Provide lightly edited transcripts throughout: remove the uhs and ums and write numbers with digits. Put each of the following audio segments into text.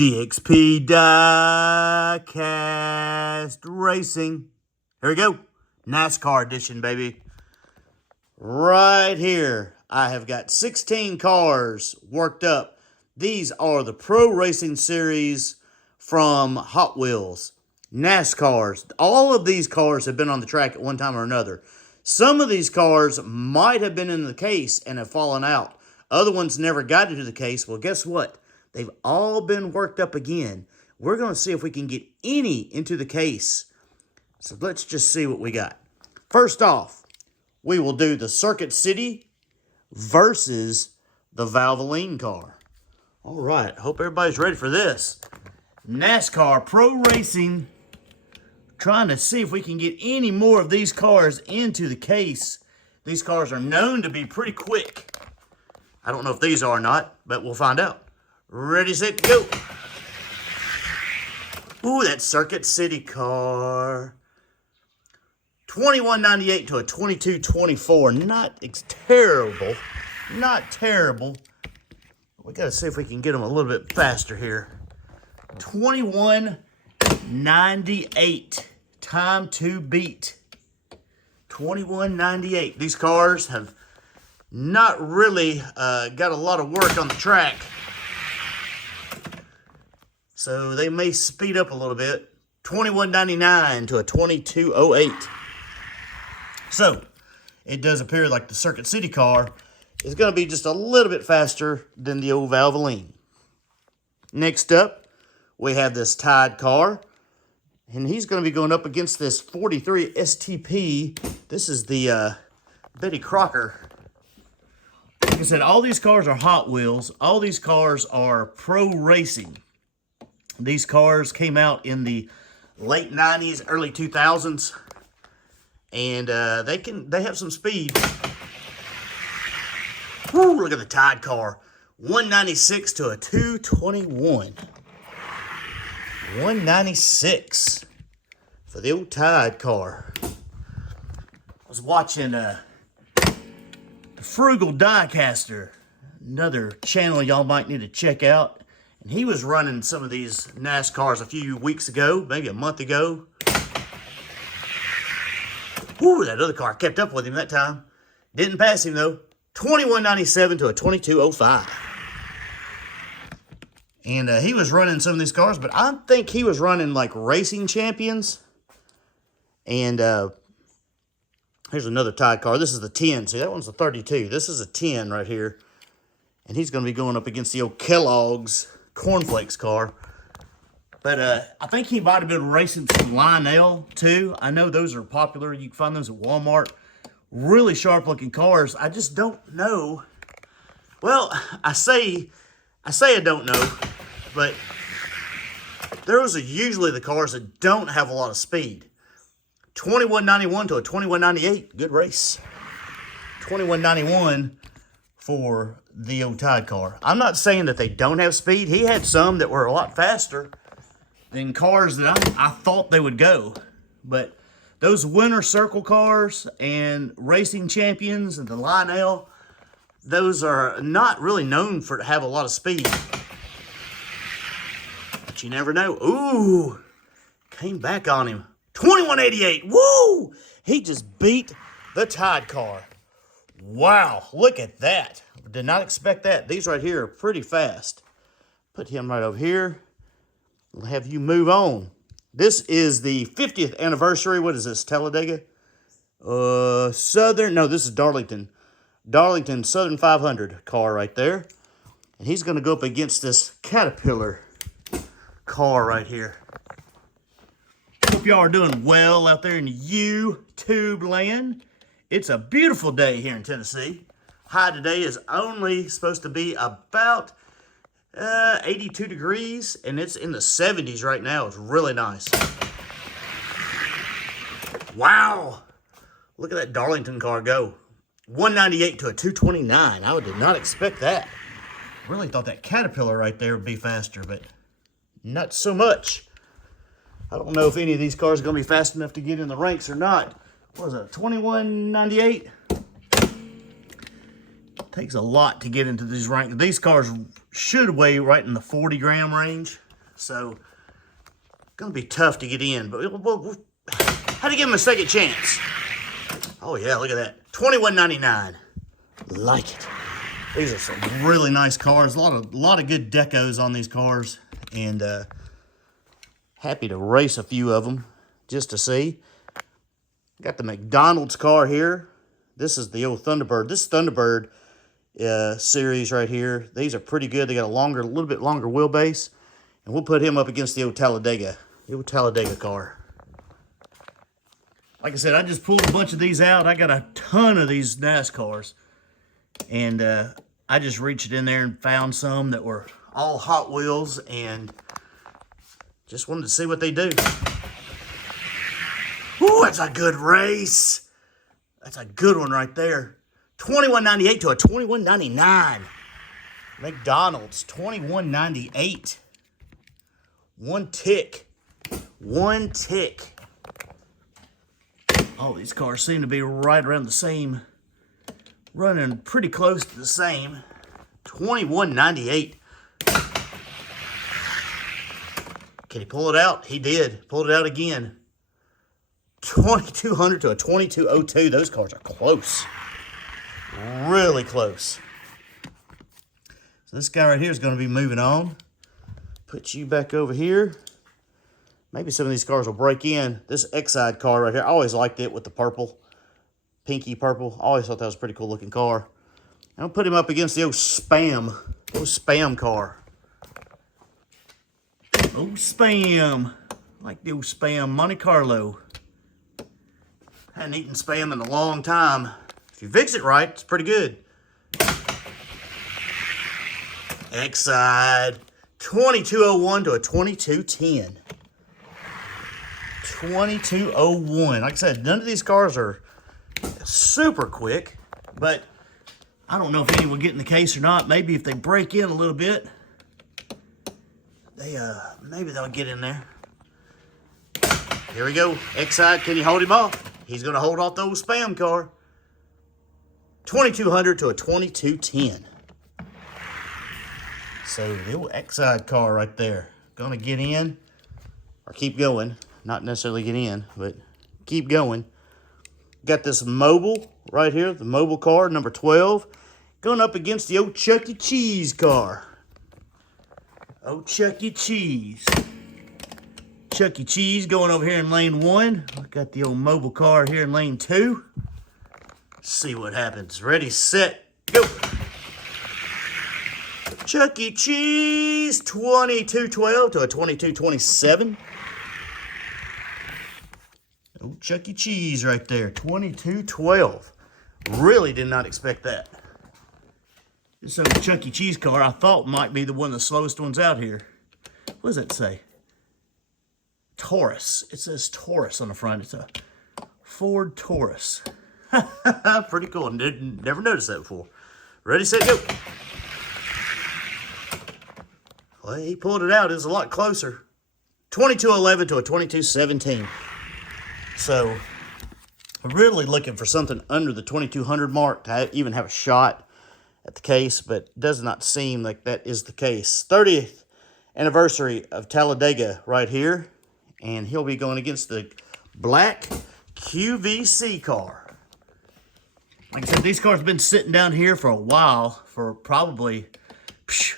DXP Diecast Racing. Here we go. NASCAR edition, baby. Right here, I have got 16 cars worked up. These are the Pro Racing series from Hot Wheels, NASCARs. All of these cars have been on the track at one time or another. Some of these cars might have been in the case and have fallen out. Other ones never got into the case. Well, guess what? They've all been worked up again. We're going to see if we can get any into the case. So let's just see what we got. First off, we will do the Circuit City versus the Valvoline car. All right, hope everybody's ready for this. NASCAR Pro Racing. Trying to see if we can get any more of these cars into the case. These cars are known to be pretty quick. I don't know if these are or not, but we'll find out. Ready, set, go. Ooh, that Circuit City car. 2198 to a 2224. Not terrible. Not terrible. We got to see if we can get them a little bit faster here. 2198. Time to beat. 2198. These cars have not really got a lot of work on the track. So they may speed up a little bit. 2199 to a 2208. So it does appear like the Circuit City car is going to be just a little bit faster than the old Valvoline. Next up, we have this Tide car. And he's going to be going up against this 43 STP. This is the Betty Crocker. Like I said, all these cars are Hot Wheels. All these cars are Pro Racing. These cars came out in the late 90s, early 2000s. And they have some speed. Woo, look at the Tide car. 196 to a 221. 196 for the old Tide car. I was watching the Frugal Diecaster, another channel y'all might need to check out. And he was running some of these NASCARs a few weeks ago, maybe a month ago. Ooh, that other car kept up with him that time. Didn't pass him though. 2197 to a 2205. And he was running some of these cars, but I think he was running like Racing Champions. And here's another Tide car. This is the 10. See, that one's the 32. This is a 10 right here. And he's going to be going up against the old Kellogg's Cornflakes car. But I think he might have been racing some Lionel too. I know those are popular. You can find those at Walmart. Really sharp looking cars. I just don't know. Well, I say I don't know, but those are usually the cars that don't have a lot of speed. 2191 to a 2198, good race. 2191 for the old Tide car. I'm not saying that they don't have speed. He had some that were a lot faster than cars that I thought they would go. But those Winter Circle cars and Racing Champions and the Lionel, those are not really known to have a lot of speed. But you never know. Ooh, came back on him. 2188, woo! He just beat the Tide car. Wow, look at that. Did not expect that. These right here are pretty fast. Put him right over here. We'll have you move on. This is the 50th anniversary. What is this, Talladega? Southern, no, this is Darlington. Darlington Southern 500 car right there. And he's going to go up against this Caterpillar car right here. Hope y'all are doing well out there in YouTube land. It's a beautiful day here in Tennessee. High today is only supposed to be about 82 degrees, and it's in the 70s right now. It's really nice. Wow. Look at that Darlington car go. 198 to a 229. I did not expect that. Really thought that Caterpillar right there would be faster, but not so much. I don't know if any of these cars are going to be fast enough to get in the ranks or not. What is that, 2198? Takes a lot to get into these ranks. These cars should weigh right in the 40-gram range. So, going to be tough to get in, but we'll had to give him a second chance. Oh yeah, look at that. $21.99. Like it. These are some really nice cars. A lot of good decos on these cars. And happy to race a few of them just to see. Got the McDonald's car here. This is the old Thunderbird. This Thunderbird series right here. These are pretty good. They got a little bit longer wheelbase. And we'll put him up against the old Talladega. The old Talladega car. Like I said, I just pulled a bunch of these out. I got a ton of these NASCARs. And I just reached in there and found some that were all Hot Wheels and just wanted to see what they do. Ooh, that's a good race. That's a good one right there. $21.98 to a $21.99. McDonald's, $21.98. One tick. One tick. Oh, these cars seem to be right around the same. Running pretty close to the same. $21.98. Can he pull it out? He did. Pulled it out again. $2,200 to a $2,202. Those cars are close. Really close. So this guy right here is going to be moving on. Put you back over here. Maybe some of these cars will break in. This Exide car right here, I always liked it with the purple. Pinky purple. I always thought that was a pretty cool looking car. I'll put him up against the old Spam car. Old Spam. Like the old Spam Monte Carlo. Hadn't eaten Spam in a long time. If you fix it right, it's pretty good. Exide. $22.01 to a $22.10. $22.01. Like I said, none of these cars are super quick, but I don't know if any will get in the case or not. Maybe if they break in a little bit, maybe they'll get in there. Here we go. Exide, can you hold him off? He's going to hold off the old Spam car. $2,200 to a $22.10. So the old Exide car right there. Going to get in or keep going. Not necessarily get in, but keep going. Got this mobile right here, the mobile car, number 12, going up against the old Chuck E. Cheese car. Old Chuck E. Cheese. Chuck E. Cheese going over here in lane 1. Got the old mobile car here in lane 2. Let's see what happens. Ready, set, go. Chuck E. Cheese, $22.12 to a $22.27. Oh, Chuck E. Cheese right there, $22.12. Really did not expect that. This old Chuck E. Cheese car I thought might be one of the slowest ones out here. What does that say? Taurus. It says Taurus on the front. It's a Ford Taurus. Pretty cool. Never noticed that before. Ready, set, go. Well, he pulled it out. It was a lot closer. $22.11 to a $22.17. So, I'm really looking for something under the 2200 mark to even have a shot at the case, but it does not seem like that is the case. 30th anniversary of Talladega right here, and he'll be going against the black QVC car. Like I said, these cars have been sitting down here for a while, for probably,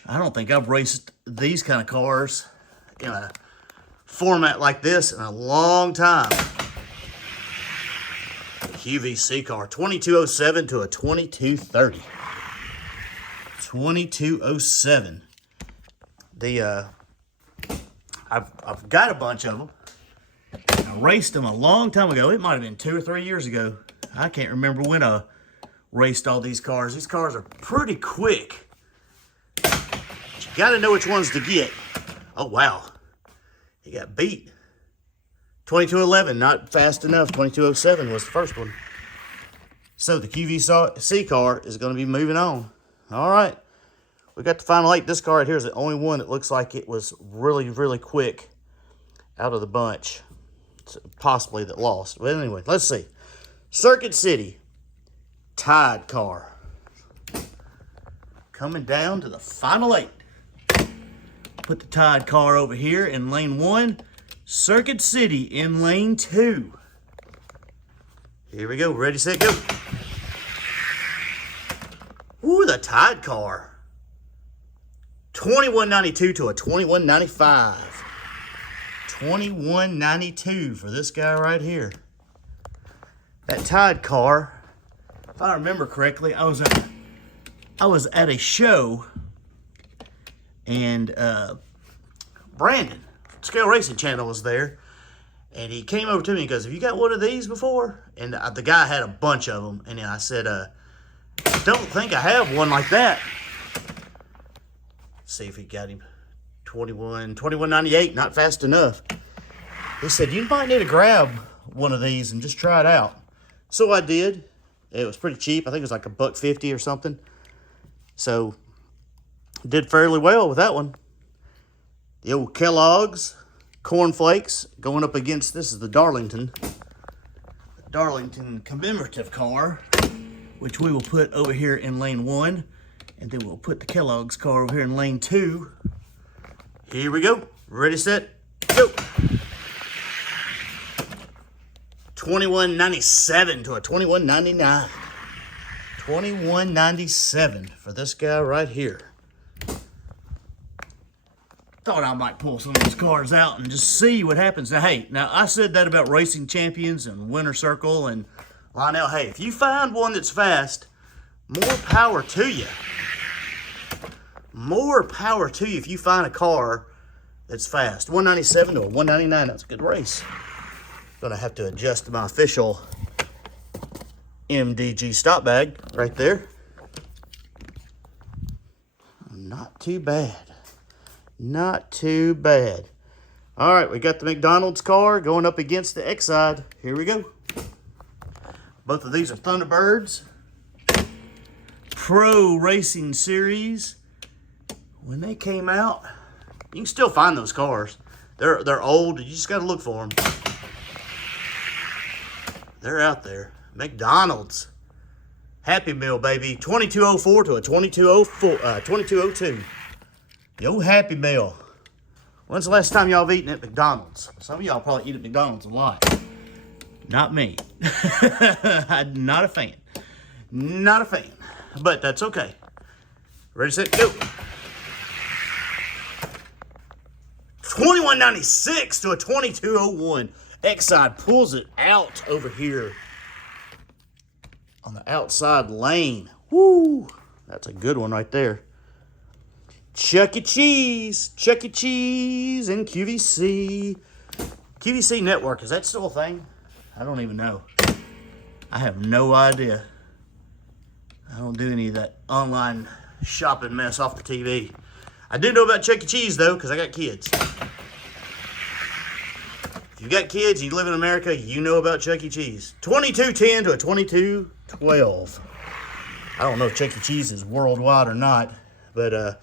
I don't think I've raced these kind of cars in a format like this in a long time. QVC car, $22.07 to a $22.30. $22.07. I've got a bunch of them. I raced them a long time ago. It might have been 2 or 3 years ago. I can't remember when I raced all these cars. These cars are pretty quick. But you got to know which ones to get. Oh, wow. He got beat. 22.11, not fast enough. 22.07 was the first one. So the QVC car is going to be moving on. All right. We got the final 8. This car right here is the only one that looks like it was really, really quick out of the bunch. Possibly that lost. But anyway, let's see. Circuit City. Tide car. Coming down to the final 8. Put the Tide car over here in lane 1. Circuit City in lane 2. Here we go. Ready, set, go. Ooh, the Tide car. 2192 to a 2195. 2192 for this guy right here. That Tide car, if I remember correctly, I was at a show, and Brandon, Scale Racing Channel, was there, and he came over to me and goes, "Have you got one of these before?" And the guy had a bunch of them, and I said, "I don't think I have one like that." Let's see if he got him. 2198, not fast enough. He said, "You might need to grab one of these and just try it out." So I did. It was pretty cheap. I think it was like $1.50 or something. So did fairly well with that one. The old Kellogg's cornflakes going up against, this is the Darlington commemorative car, which we will put over here in lane 1, and then we'll put the Kellogg's car over here in lane 2. Here we go. Ready, set, go. 2197 to a 2199. 2197 for this guy right here. Thought I might pull some of those cars out and just see what happens. Now, hey, I said that about Racing Champions and Winter Circle and Lionel. Hey, if you find one that's fast, more power to you. More power to you if you find a car that's fast. 197 to a 199, that's a good race. Gonna have to adjust my official MDG stop bag right there. Not too bad. Not too bad. All right, we got the McDonald's car going up against the Exide. Here we go. Both of these are Thunderbirds. ProRacing series. When they came out, you can still find those cars. They're old. You just got to look for them. They're out there. McDonald's. Happy Meal, baby. 2204 to a 2202. The old Happy Meal. When's the last time y'all have eaten at McDonald's? Some of y'all probably eat at McDonald's a lot. Not me. I'm not a fan. Not a fan. But that's okay. Ready, set, go. 2196 to a 2201. Exide pulls it out over here on the outside lane. Woo! That's a good one right there. Chuck E. Cheese and QVC. QVC Network, is that still a thing? I don't even know. I have no idea. I don't do any of that online shopping mess off the TV. I do know about Chuck E. Cheese, though, because I got kids. If you got kids, you live in America, you know about Chuck E. Cheese. 2210 to a 2212. I don't know if Chuck E. Cheese is worldwide or not, but that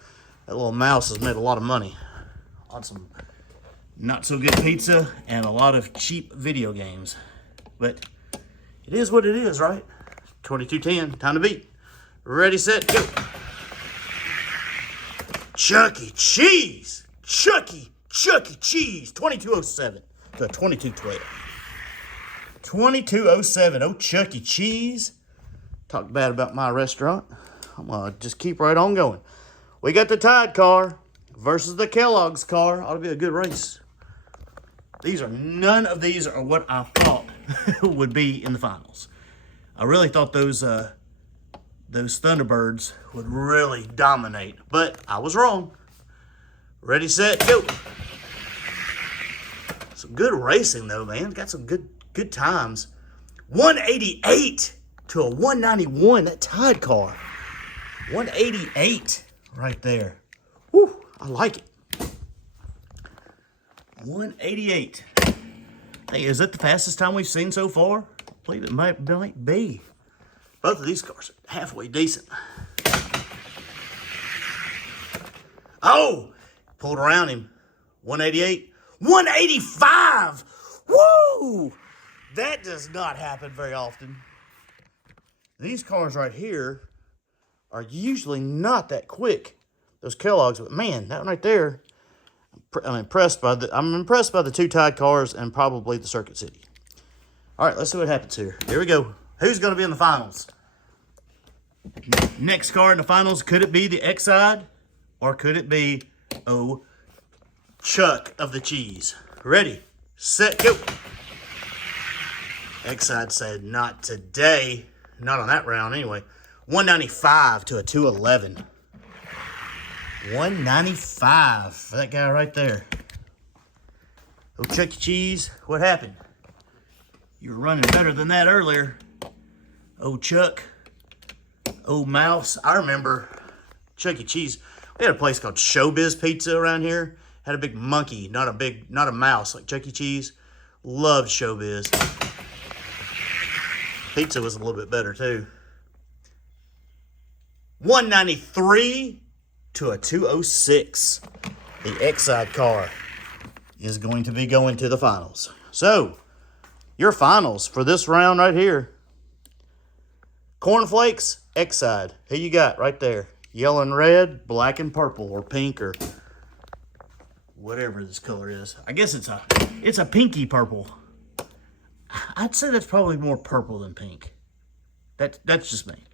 little mouse has made a lot of money on some not so good pizza and a lot of cheap video games. But it is what it is, right? 2210, time to beat. Ready, set, go. Chuck E. Cheese. Chuck E. Cheese. 2207 to 2212. 2207. Oh, Chuck E. Cheese. Talked bad about my restaurant. I'm going to just keep right on going. We got the Tide car versus the Kellogg's car. Ought to be a good race. None of these are what I thought would be in the finals. I really thought those Thunderbirds would really dominate, but I was wrong. Ready, set, go. Some good racing though, man. Got some good times. 188 to a 191. That Tide car. 188 right there. Woo, I like it. 188. Hey, is that the fastest time we've seen so far? I believe it might be. Both of these cars are halfway decent. Oh, pulled around him. 188. 185. Woo! That does not happen very often. These cars right here are usually not that quick. Those Kellogg's, but man, that one right there, I'm impressed by the two tied cars and probably the Circuit City. All right, let's see what happens here. Here we go. Who's going to be in the finals? Next car in the finals, could it be the X-Side or could it be, Chuck of the Cheese? Ready, set, go. X-Side said not today. Not on that round anyway. 195 to a 211. 195 for that guy right there. Oh, Chuck E. Cheese, what happened? You were running better than that earlier. Oh, Chuck. Oh, Mouse. I remember Chuck E. Cheese. We had a place called Showbiz Pizza around here. Had a big monkey, not a mouse like Chuck E. Cheese. Loved Showbiz. Pizza was a little bit better too. 193 to a 206. The X-Side car is going to be going to the finals. So, your finals for this round right here. Cornflakes, X-Side. Who you got right there? Yellow and red, black and purple, or pink, or whatever this color is. I guess it's a pinky purple. I'd say that's probably more purple than pink. That's just me.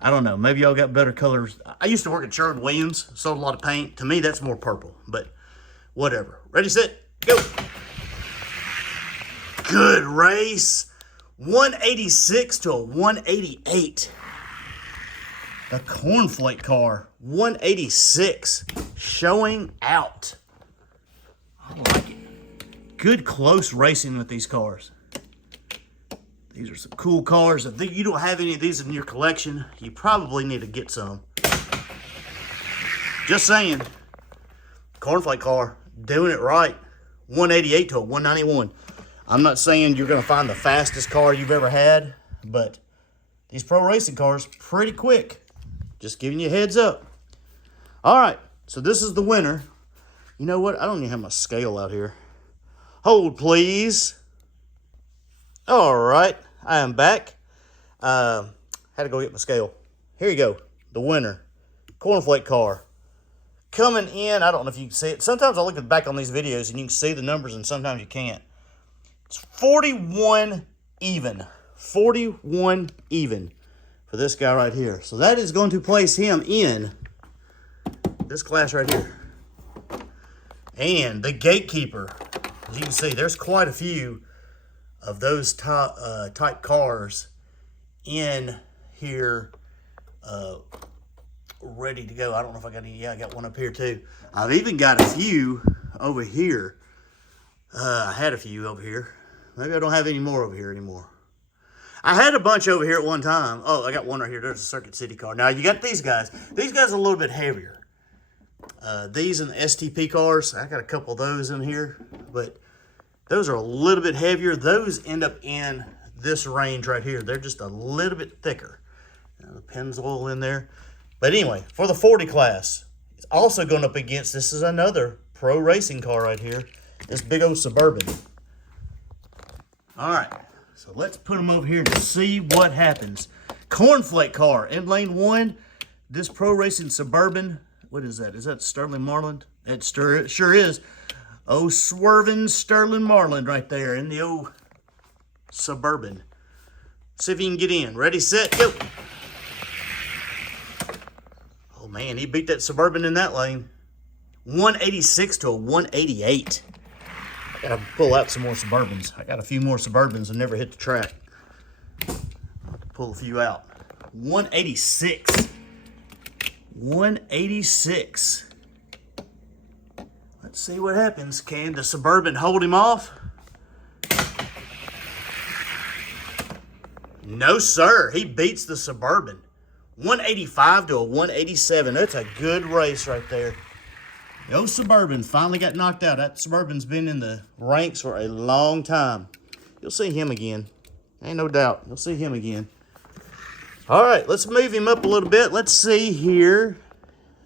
I don't know. Maybe y'all got better colors. I used to work at Sherwin-Williams, sold a lot of paint. To me, that's more purple, but whatever. Ready, set, go. Good race. 186 to a 188. The Cornflake car, 186, showing out. I like it. Good close racing with these cars. These are some cool cars. If you don't have any of these in your collection, you probably need to get some. Just saying. Cornflake car, doing it right. 188 to a 191. I'm not saying you're going to find the fastest car you've ever had, but these pro racing cars, pretty quick. Just giving you a heads up. All right, so this is the winner. You know what? I don't even have my scale out here. Hold, please. All right, I am back. Had to go get my scale. Here you go, the winner. Cornflake car. Coming in, I don't know if you can see it. Sometimes I look back on these videos and you can see the numbers and sometimes you can't. It's 41 even. 41 even for this guy right here. So that is going to place him in this class right here. And the gatekeeper, as you can see, there's quite a few of those type cars in here ready to go. I don't know if I got any. Yeah, I got one up here too. I've even got a few over here. I had a few over here. Maybe I don't have any more over here anymore. I had a bunch over here at one time. Oh, I got one right here. There's a Circuit City car. Now, you got these guys. These guys are a little bit heavier. These and the STP cars, I got a couple of those in here. But those are a little bit heavier. Those end up in this range right here. They're just a little bit thicker. The Pennzoil in there. But anyway, for the 40 class, it's also going up against, this is another pro racing car right here. This big old Suburban. All right, so let's put them over here to see what happens. Cornflake car in lane 1. This pro racing Suburban. What is that? Is that Sterling Marlin? It sure is. Oh, swerving Sterling Marlin right there in the old Suburban. See if you can get in. Ready, set, go. Oh, man, he beat that Suburban in that lane. 186 to a 188. I got to pull out some more Suburbans. I got a few more Suburbans that never hit the track. I'll have to pull a few out. 186. 186. Let's see what happens. Can the Suburban hold him off? No, sir. He beats the Suburban. 185 to a 187. That's a good race right there. The old Suburban finally got knocked out. That Suburban's been in the ranks for a long time. You'll see him again. Ain't no doubt. You'll see him again. All right, let's move him up a little bit. Let's see here.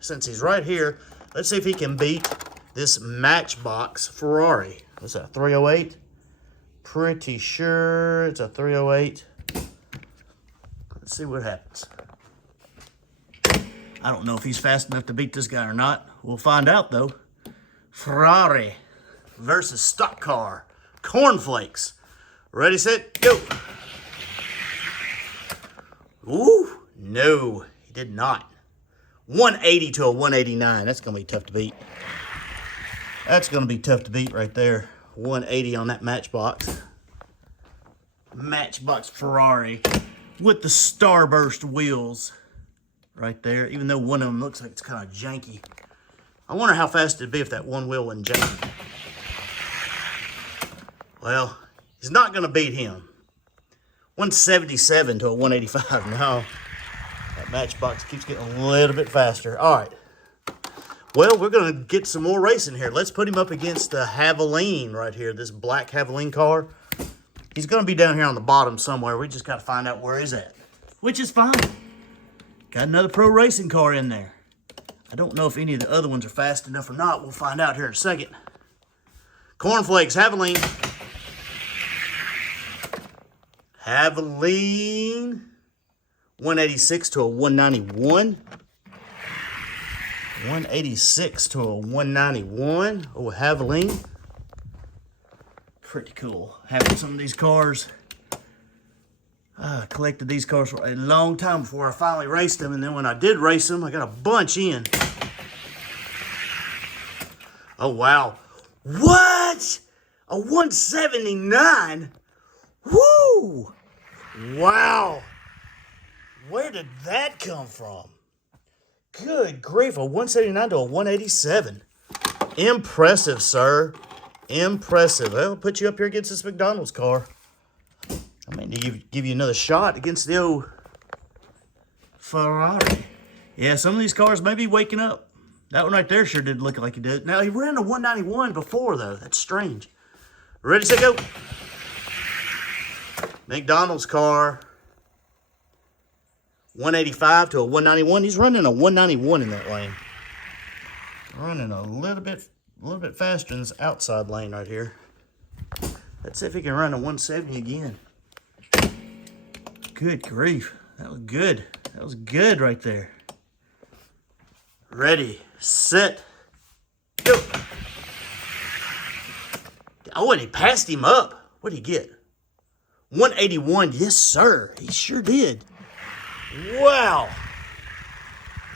Since he's right here, let's see if he can beat this Matchbox Ferrari. What's that, 308? Pretty sure it's a 308. Let's see what happens. I don't know if he's fast enough to beat this guy or not. We'll find out, though. Ferrari versus stock car. Cornflakes. Ready, set, go. Ooh, no, he did not. 180 to a 189. That's going to be tough to beat. That's going to be tough to beat right there. 180 on that Matchbox. Matchbox Ferrari with the Starburst wheels right there. Even though one of them looks like it's kind of janky. I wonder how fast it'd be if that one wheel wasn't janky. Well, he's not going to beat him. 177 to a 185. No, that Matchbox keeps getting a little bit faster. All right. Well, we're going to get some more racing here. Let's put him up against the Javelin right here, this black Javelin car. He's going to be down here on the bottom somewhere. We just got to find out where he's at, which is fine. Got another ProRacing car in there. I don't know if any of the other ones are fast enough or not. We'll find out here in a second. Cornflakes, Javelin. Javelin. 186 to a 191. 186 to a 191. Oh, Javelin. Pretty cool. Having some of these cars. I collected these cars for a long time before I finally raced them. And then when I did race them, I got a bunch in. Oh, wow. What? A 179? Woo! Wow. Where did that come from? Good grief, a 179 to a 187. Impressive, sir. Impressive. Well, I'll put you up here against this McDonald's car. I mean, to give you another shot against the old Ferrari. Yeah, some of these cars may be waking up. That one right there sure did look like he did. Now, he ran a 191 before, though. That's strange. Ready, set, go. McDonald's car. 185 to a 191. He's running a 191 in that lane. Running a little bit faster in this outside lane right here. Let's see if he can run a 170 again. Good grief. That was good. That was good right there. Ready, set, go. Oh, and he passed him up. What did he get? 181. Yes, sir. He sure did. Wow.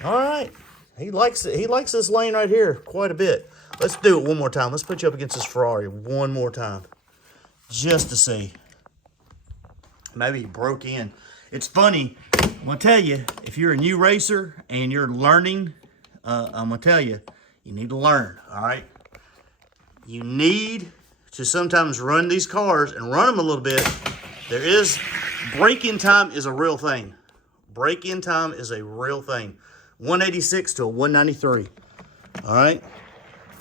All right. He likes it. He likes this lane right here quite a bit. Let's do it one more time. Let's put you up against this Ferrari one more time. Just to see. Maybe he broke in. It's funny. I'm going to tell you, if you're a new racer and you're learning, I'm going to tell you, you need to learn, all right? You need to sometimes run these cars and run them a little bit. Break-in time is a real thing. Break-in time is a real thing. 186 to a 193. All right?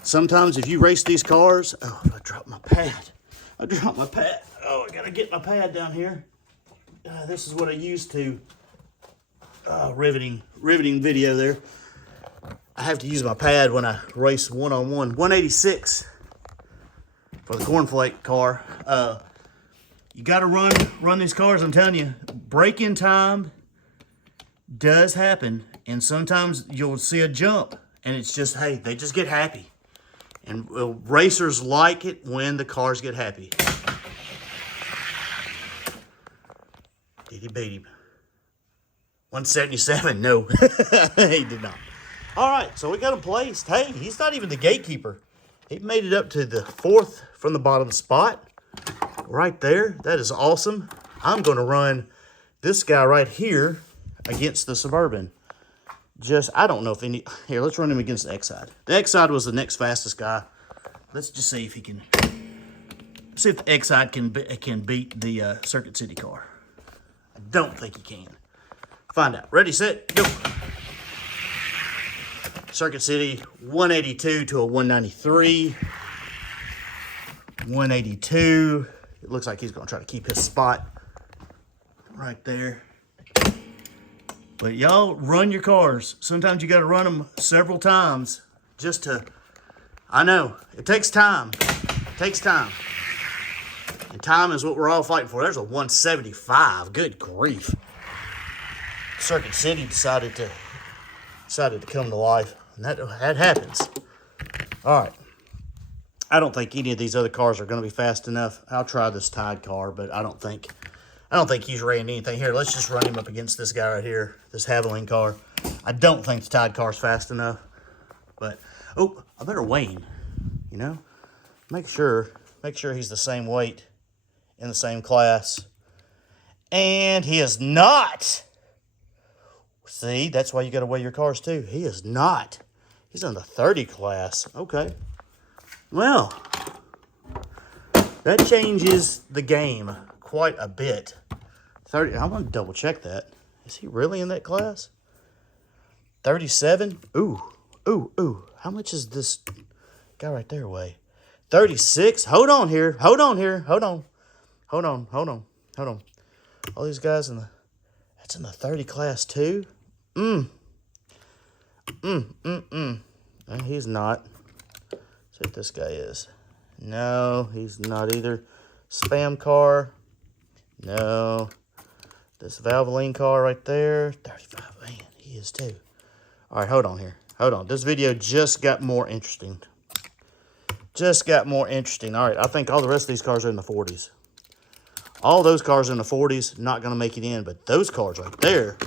Sometimes if you race these cars... Oh, I dropped my pad. I dropped my pad. Oh, I got to get my pad down here. This is what I used to... riveting video there. I have to use my pad when I race one-on-one. 186 for the cornflake car. You got to run these cars. I'm telling you, break-in time does happen, and sometimes you'll see a jump, and it's just, hey, they just get happy. And racers like it when the cars get happy. Did he beat him? 177? No, he did not. All right, so we got him placed. Hey, he's not even the gatekeeper. He made it up to the 4th from the bottom spot. Right there. That is awesome. I'm going to run this guy right here against the Suburban. I don't know if any... Here, let's run him against the X-Side. The X-Side was the next fastest guy. Let's just see if he can... See if the X-Side can beat the Circuit City car. I don't think he can. Find out. Ready, set, go. Circuit City, 182 to a 193. 182. It looks like he's going to try to keep his spot right there. But y'all run your cars. Sometimes you got to run them several times just to... I know. It takes time. It takes time. And time is what we're all fighting for. There's a 175. Good grief. Circuit City decided to come to life. And that happens. All right. I don't think any of these other cars are going to be fast enough. I'll try this Tide car, but I don't think he's ran anything. Here, let's just run him up against this guy right here, this Haviland car. I don't think the Tide car's fast enough. But, oh, I better weigh him, you know? Make sure he's the same weight in the same class. And he is not. See, that's why you got to weigh your cars too. He is not. He's in the 30 class. Okay. Well, that changes the game quite a bit. 30. I'm going to double check that. Is he really in that class? 37? Ooh. How much is this guy right there weigh? 36? Hold on here. Hold on. All these guys that's in the 30 class too? He's not. Let's see what this guy is. No, he's not either. Spam car. No. This Valvoline car right there. 35. Man, he is too. All right, hold on here. Hold on. This video just got more interesting. All right, I think all the rest of these cars are in the 40s. All those cars in the 40s, not going to make it in. But those cars right there,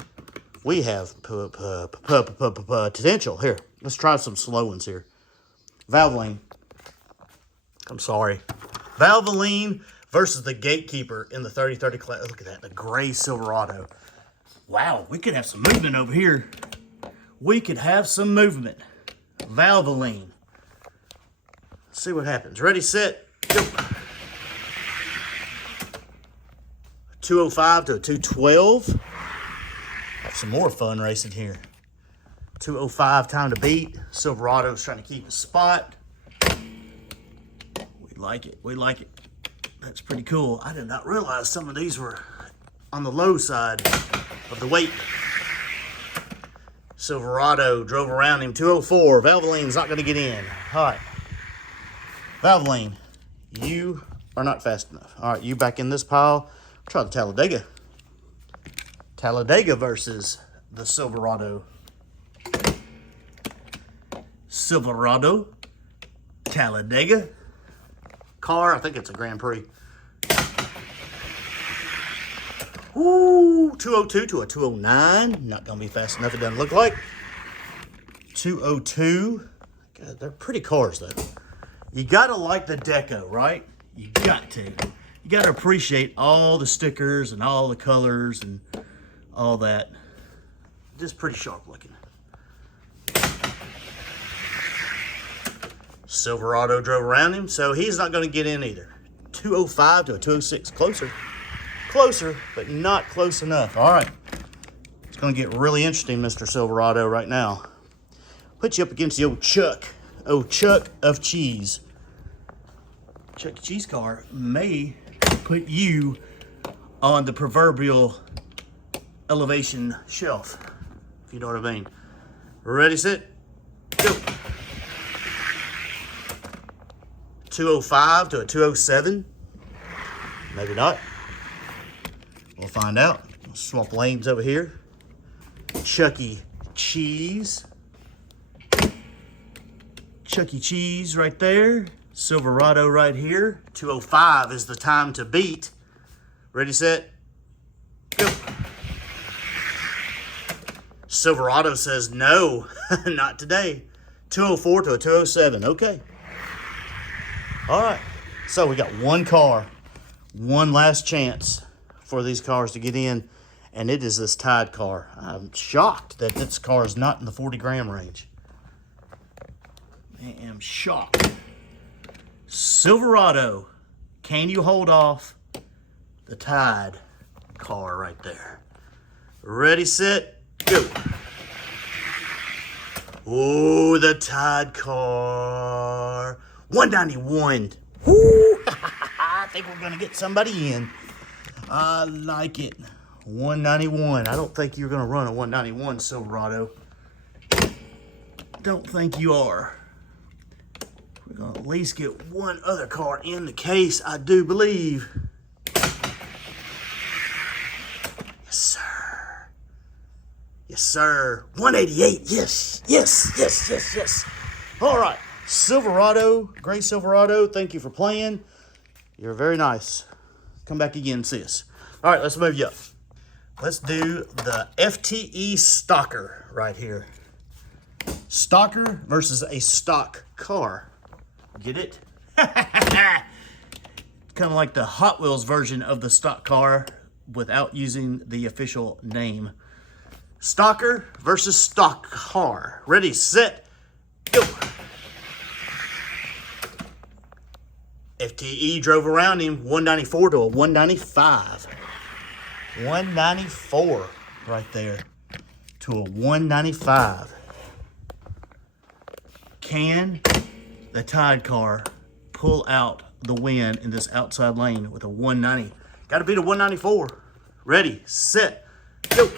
we have potential. Here, let's try some slow ones here. Valvoline. Valvoline versus the Gatekeeper in the 30-30 class. Look at that, the gray Silverado. Wow, we could have some movement over here. Valvoline. Let's see what happens. Ready, set, go. 205 to a 212. Have some more fun racing here. 205 time to beat. Silverado's trying to keep his spot. We like it. That's pretty cool. I did not realize some of these were on the low side of the weight. Silverado drove around him. 204. Valvoline's not going to get in. All right. Valvoline, you are not fast enough. All right, you back in this pile. Try the Talladega. Talladega versus the Silverado. Talladega. Car, I think it's a Grand Prix. Ooh, 202 to a 209. Not going to be fast enough, it doesn't look like. 202. God, they're pretty cars, though. You got to like the deco, right? You got to. You got to appreciate all the stickers and all the colors and all that. Just pretty sharp looking. Silverado drove around him, so he's not going to get in either. 205 to a 206. Closer, but not close enough. All right. It's going to get really interesting, Mr. Silverado, right now. Put you up against the old Chuck. Oh, Chuck of Cheese. Chuck E. Cheese car may put you on the proverbial elevation shelf, if you know what I mean. Ready, set, go. 205 to a 207. Maybe not. We'll find out. We'll swap lanes over here. Chuck E. Cheese. Chuck E. Cheese right there. Silverado right here. 205 is the time to beat. Ready, set, go. Silverado says no, not today. 204 to a 207. Okay. All right. So we got one car, one last chance for these cars to get in, and it is this Tide car. I'm shocked that this car is not in the 40-gram range. I am shocked. Silverado, can you hold off the Tide car right there? Ready, set, go. Oh, the Tide car. 191. Woo! I think we're going to get somebody in. I like it. 191. I don't think you're going to run a 191, Silverado. Don't think you are. We're going to at least get one other car in the case, I do believe. Yes, sir. Yes, sir. 188. Yes. All right. Silverado, gray Silverado, thank you for playing. You're very nice. Come back again and see us. All right, let's move you up. Let's do the FTE Stalker right here. Stalker versus a stock car. Get it? Kind of like the Hot Wheels version of the stock car without using the official name. Stalker versus stock car. Ready, set, go. FTE drove around him, 194 to a 195. 194 right there to a 195. Can the Tide car pull out the win in this outside lane with a 190? Got to beat a 194. Ready, set, go.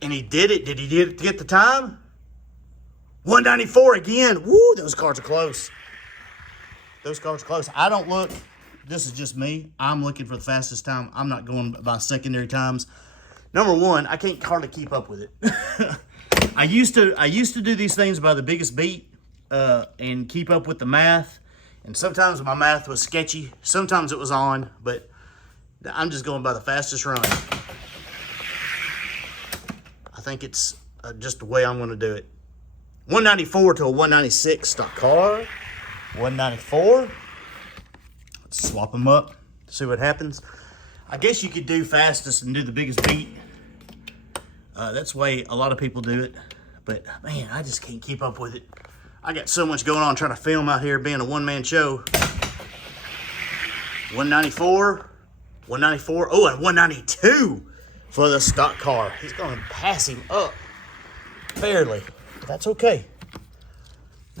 And he did it. Did he get the time? 194 again. Woo, those cars are close. Those cars are close. I don't look. This is just me. I'm looking for the fastest time. I'm not going by secondary times. Number one, I can't hardly keep up with it. I used to do these things by the biggest beat and keep up with the math. And sometimes my math was sketchy. Sometimes it was on, but I'm just going by the fastest run. I think it's just the way I'm going to do it. 194 to a 196 stock car. 194. Let's swap them up, see what happens. I guess you could do fastest and do the biggest beat. That's the way a lot of people do it. But, man, I just can't keep up with it. I got so much going on trying to film out here being a one-man show. 194. 194. Oh, and 192 for the stock car. He's going to pass him up. Barely. That's okay.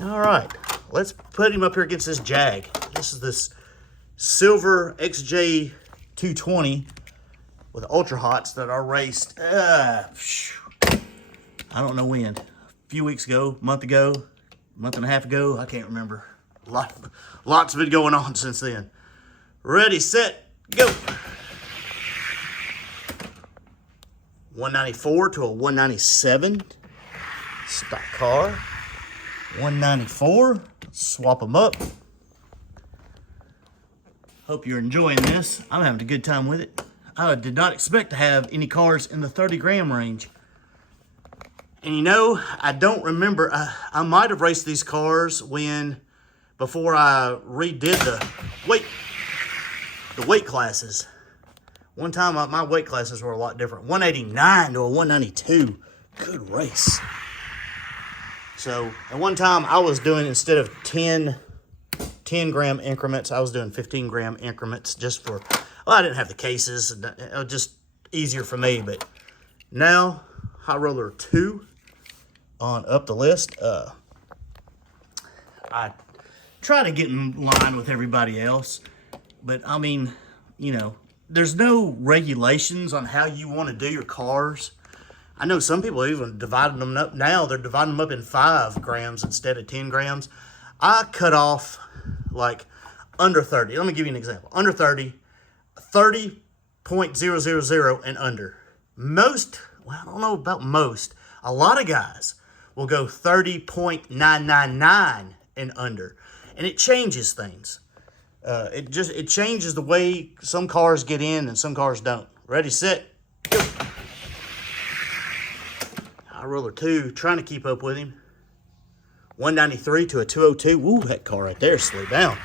All right. Let's put him up here against this Jag. This is this silver XJ 220 with Ultra Hots that are raced. I don't know when. A few weeks ago, a month and a half ago. I can't remember. Lots been going on since then. Ready, set, go. 194 to a 197. Stock car. 194. Swap them up. Hope you're enjoying this. I'm having a good time with it. I did not expect to have any cars in the 30 gram range. And you know, I don't remember. I might have raced these cars before I redid the weight classes. One time my weight classes were a lot different. 189 to a 192. Good race. So at one time I was doing, instead of 10 gram increments, I was doing 15 gram increments just for, well, I didn't have the cases. It was just easier for me. But now, High Roller 2 on up the list. I try to get in line with everybody else. But, I mean, you know, there's no regulations on how you want to do your cars. I know some people even dividing them up now. They're dividing them up in 5 grams instead of 10 grams. I cut off like under 30. Let me give you an example. Under 30, 30.000 and under. Most, well, I don't know about most. A lot of guys will go 30.999 and under. And it changes things. It changes the way some cars get in and some cars don't. Ready, set, go. High Roller 2, trying to keep up with him. 193 to a 202. Woo, that car right there slowed down.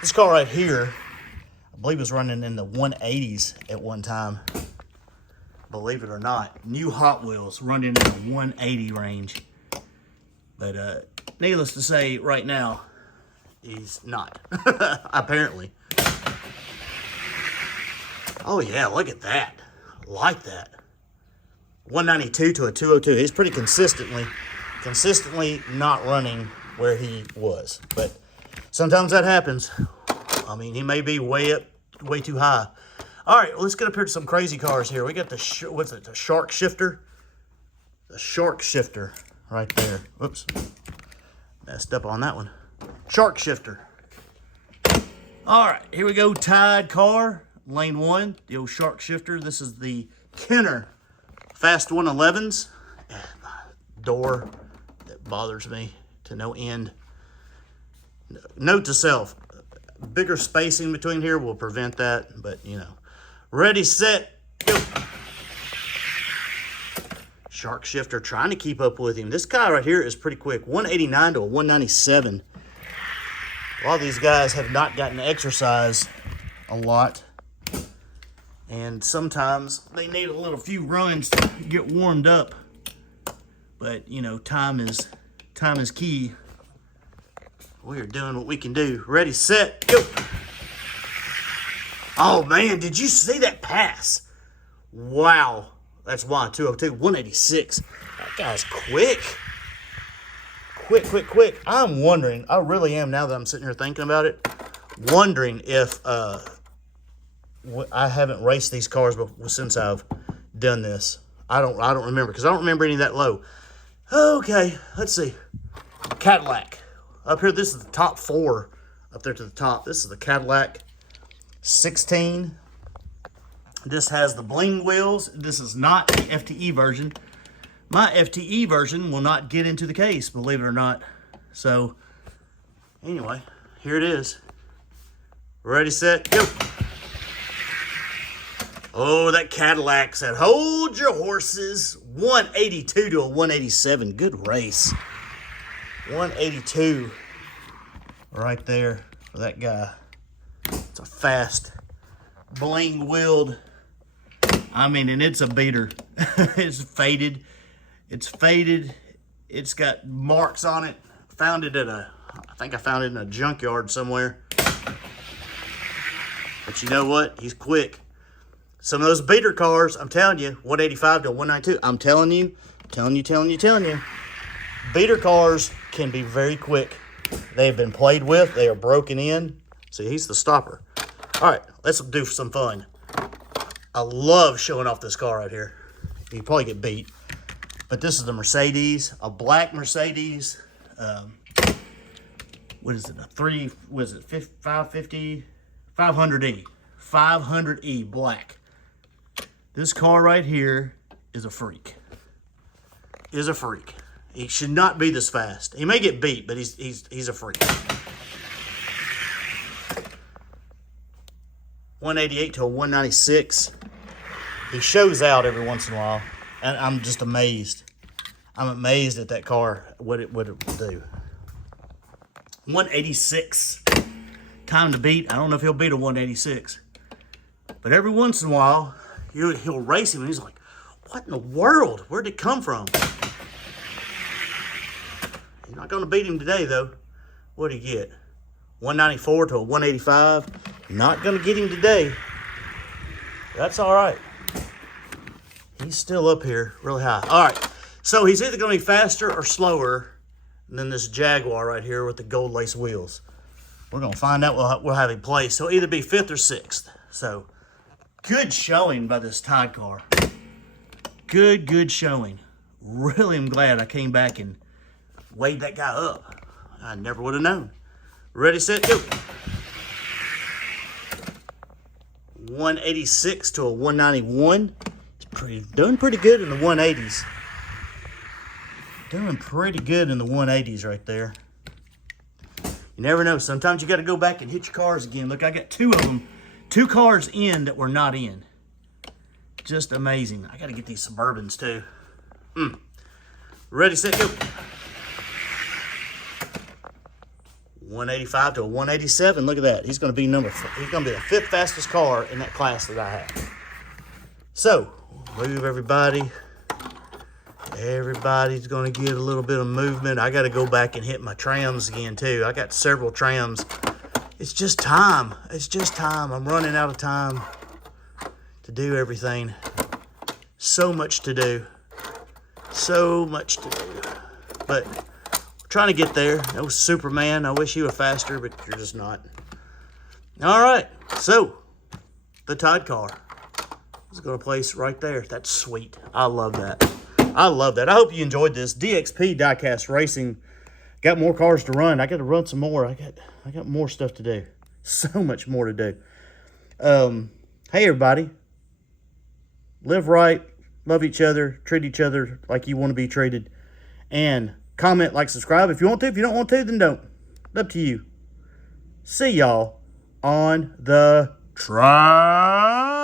This car right here, I believe was running in the 180s at one time. Believe it or not. New Hot Wheels running in the 180 range. But needless to say, right now, he's not. Apparently. Oh yeah, look at that. I like that. 192 to a 202. He's pretty consistently not running where he was. But sometimes that happens. I mean, he may be way too high. All right, well, let's get up here to some crazy cars here. We got the Shark Shifter? The Shark Shifter right there. Whoops. Messed up on that one. Shark Shifter. All right, here we go. Tide car, lane 1, the old Shark Shifter. This is the Kenner Fast 111s. Door, that bothers me to no end. Note to self, bigger spacing between here will prevent that, but you know. Ready, set, go. Shark shifter trying to keep up with him. This guy right here is pretty quick. 189 to a 197. A lot of these guys have not gotten to exercise a lot. And sometimes they need a little few runs to get warmed up. But, you know, time is key. We are doing what we can do. Ready, set, go. Oh, man, did you see that pass? Wow. That's why, 202, 186. That guy's quick. Quick. I'm wondering, I really am now that I'm sitting here thinking about it, wondering if I haven't raced these cars since I've done this. I don't remember, because I don't remember any that low. Okay, let's see. Cadillac. Up here, this is the top 4. Up there to the top. This is the Cadillac 16. This has the bling wheels. This is not the FTE version. My FTE version will not get into the case, believe it or not. So, anyway, here it is. Ready, set, go. Oh, that Cadillac said, hold your horses. 182 to a 187. Good race. 182 right there for that guy. It's a fast, bling-wheeled. I mean, and it's a beater. It's faded. It's faded. It's got marks on it. Found it at I think I found it in a junkyard somewhere. But you know what? He's quick. Some of those beater cars, I'm telling you, 185 to 192. I'm telling you. Beater cars can be very quick. They've been played with. They are broken in. See, he's the stopper. All right, let's do some fun. I love showing off this car right here. You probably get beat. But this is the Mercedes, a black Mercedes. What is it? A 550? 500E. 500E black. This car right here is a freak. He should not be this fast. He may get beat, but he's a freak. 188 to a 196. He shows out every once in a while, and I'm just amazed. I'm amazed at that car, what it will do. 186. Time to beat. I don't know if he'll beat a 186. But every once in a while, he'll race him, and he's like, what in the world? Where'd it come from? You're not going to beat him today, though. What'd he get? 194 to a 185. Not going to get him today. That's all right. He's still up here really high. All right. So he's either going to be faster or slower than this Jaguar right here with the gold lace wheels. We're going to find out. We'll have him place. So either be 5th or 6th. So good showing by this Tide car. Good showing. Really am glad I came back and weighed that guy up. I never would have known. Ready, set, go. 186 to a 191. Doing pretty good in the 180s. Doing pretty good in the 180s right there. You never know. Sometimes you got to go back and hit your cars again. Look, I got 2 of them. 2 cars in that were not in. Just amazing. I got to get these Suburbans too. Ready, set, go. 185 to a 187. Look at that. He's going to be he's going to be the 5th fastest car in that class that I have. So, move everybody. Everybody's going to get a little bit of movement. I got to go back and hit my trams again too. I got several trams. It's just time. I'm running out of time to do everything. So much to do. But we're trying to get there. No Superman. I wish you were faster, but you're just not. All right. So, the Tide car is going to place right there. That's sweet. I love that. I hope you enjoyed this. DXP Diecast Racing. Got more cars to run. I got to run some more. I got more stuff to do. So much more to do. Hey, everybody. Live right. Love each other. Treat each other like you want to be treated. And Comment, like, subscribe if you want to. If you don't want to, then don't. Up to you. See y'all on the track.